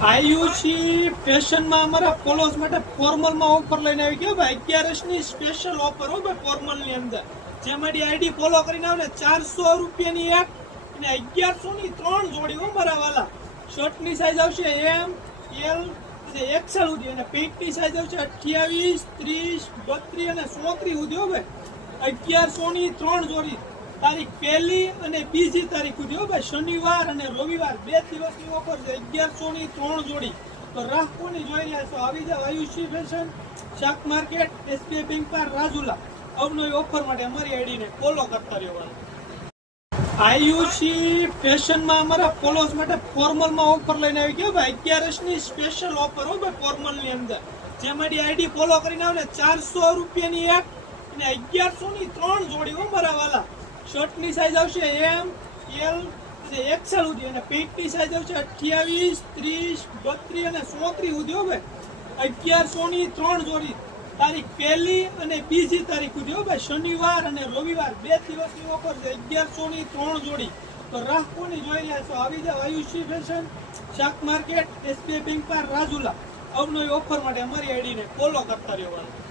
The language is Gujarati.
આયુષી ફેશનમાં અમારા ફોલોઅર્સ માટે ફોર્મલમાં ઓફર લઈને આવી ગયો ભાઈ 11 ની સ્પેશિયલ ઓફર હો ભાઈ ફોર્મલની અંદર જે મારી આઈડી ફોલો કરીને આવે ને 400 રૂપિયાની એક અને 1100 ની 3 જોડી હો મારા વાલા શર્ટની સાઈઝ આવશે એમ એલ એક્સેલ સુધી અને પેન્ટની સાઈઝ આવશે 28 30 32 અને 34 સુધી હો ભાઈ 1100 ની 3 જોડી તારીખ 1 અને 2 તારીખ સુધી હો ભાઈ શનિવાર અને રવિવાર 2 દિવસની ઓફર છે 1100 ની 3 જોડી તો રાહ કોની જોઈ રહ્યા છો આવી જાવ આયુષી ફેશન શાક માર્કેટ એસબીઆઈ બેંક પર રાજુલા અવનવી ઓફર માટે અમારી આઈડીને ફોલો કરતા રહેવાનું આયુષી ફેશનમાં અમારા ફોલોઅર્સ માટે ફોર્મલમાં ઓફર લઈને આવી ગયો ભાઈ 11 ની સ્પેશિયલ ઓફર હો ભાઈ ફોર્મલની અંદર જે મારી આઈડી ફોલો કરીને આવે ને 400 રૂપિયાની એક અને 1100 ની 3 જોડી હો મારા વાલા શર્ટની સાઈઝ આવશે એમ એલ એક્સેલ સુધી અને પેન્ટની સાઈઝ આવશે 28 30 32 અને 34 સુધી હો ભાઈ 1100 ની 3 જોડી તારીખ 1 અને 2 તારીખ સુધી હો ભાઈ શનિવાર અને રવિવાર 2 દિવસની ઓફર છે 1100 ની 3 જોડી તો રાહ કોની જોઈ રહ્યા છો આવી જાવ આયુષી ફેશન શાક માર્કેટ એસબીઆઈ બેંક પર રાજુલા અવનવી ઓફર માટે અમારી આઈડીને ફોલો કરતા રહેવાનું